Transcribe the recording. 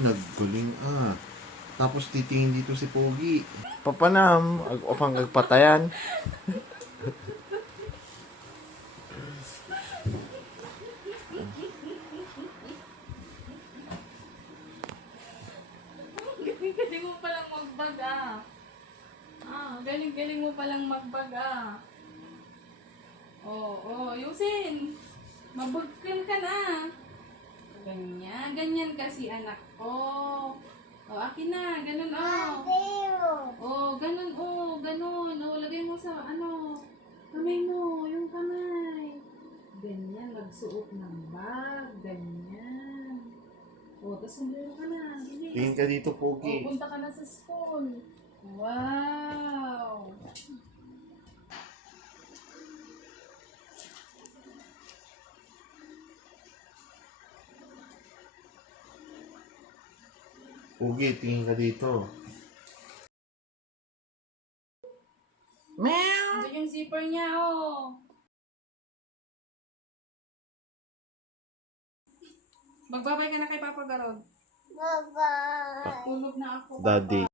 naggaling ah. Tapos titingin dito si Pogi. Papanam, upang agpatayan. Galing mo palang magbag ah. Galing mo palang magbag ah. Yusin. Mabagkan ka na. Ganyan kasi anak ko. Akin na, ganun ganun. Lagay mo sa kamay mo, yung kamay. Ganyan, magsuot ng bag, ganyan. Tapos sumero ka na. Tingin ka dito, Pogi. Punta ka na sa school. Wow! Pogi, tingin ka dito. Meow! Ito yung zipper niya, Magbabay ka na kay Papa Garod. Bye-bye. Tulog na ako. Daddy.